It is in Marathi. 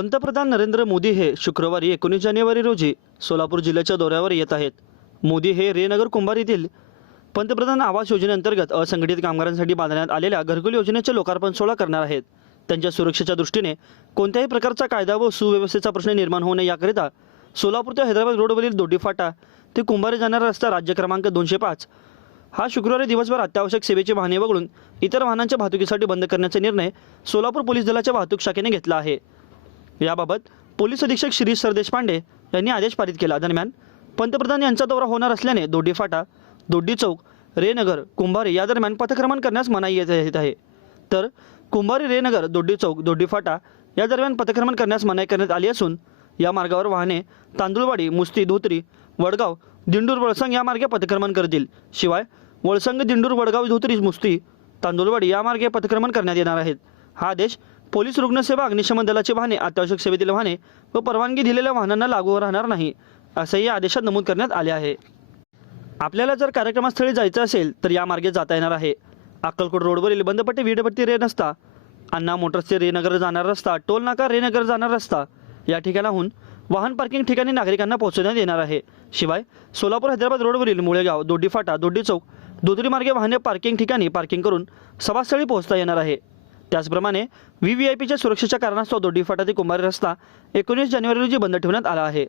पंतप्रधान नरेंद्र मोदी हे शुक्रवारी 19 जानेवारी रोजी सोलापूर जिल्ह्याच्या दौऱ्यावर येत आहेत. मोदी हे रेनगर कुंभार येथील पंतप्रधान आवास योजनेअंतर्गत असंघटित कामगारांसाठी बांधण्यात आलेल्या घरकुल योजनेचे लोकार्पण सोहळा करणार आहेत. त्यांच्या सुरक्षेच्या दृष्टीने कोणत्याही प्रकारचा कायदा व सुव्यवस्थेचा प्रश्न निर्माण होऊ नये याकरिता सोलापूर ते हैदराबाद रोडवरील दोड्डी फाटा ते कुंभारे जाणारा रस्ता राज्य क्रमांक 205 हा शुक्रवारी दिवसभर अत्यावश्यक सेवेची वाहने वगळून इतर वाहनांच्या वाहतुकीसाठी बंद करण्याचा निर्णय सोलापूर पोलीस दलाच्या वाहतूक शाखेने घेतला आहे. याबाबत पोलीस अधीक्षक श्री सरदेशपांडे यांनी आदेश पारित केला. दरम्यान पंतप्रधान यांचा दौरा होणार असल्याने दोड्डी फाटा, दोड्डी चौक, रेनगर, कुंभारे या दरम्यान पथक्रमण करण्यास मनाई येत आहे. तर कुंभारे, रेनगर, दोड्डी चौक, दोड्डी फाटा या दरम्यान पथक्रमण करण्यास मनाई करण्यात आली असून या मार्गावर वाहने तांदुळवाडी, मुस्ती, धोत्री, वडगाव, दिंडूर, वळसंग या मार्गे पथक्रमण करतील. शिवाय वळसंग, दिंडूर, वडगाव, धोत्री, मुस्ती, तांदुळवाडी या मार्गे पथक्रमण करण्यात येणार आहेत. हा आदेश पोलीस, रुग्णसेवा, अग्निशमन दलाची वाहने, अत्यावश्यक सेवेतील वाहने व परवानगी दिलेल्या वाहनांना लागू राहणार नाही असंही या आदेशात नमूद करण्यात आले आहे. आपल्याला जर कार्यक्रमस्थळी जायचं असेल तर या मार्गे जाता येणार आहे. अक्कलकोट रोडवरील बंदपट्टी वीडपट्टी रेन रस्ता, अण्णा मोटर्सचे रेनगर जाणारा रस्ता, टोल नाका रेनगर जाणारा रस्ता या ठिकाणाहून वाहन पार्किंग ठिकाणी नागरिकांना पोहोचवण्यात येणार आहे. शिवाय सोलापूर हैदराबाद रोडवरील मुळेगाव, दोड्डी फाटा, दोड्डी चौक, धोत्री मार्गे वाहने पार्किंग ठिकाणी पार्किंग करून सभास्थळी पोहोचता येणार आहे. त्याचप्रमाणे VVIPच्या सुरक्षेच्या कारणास्तव दोड्डी फाटा ते कुंभारे रस्ता 19 जानेवारी रोजी बंद ठेवण्यात आला आहे.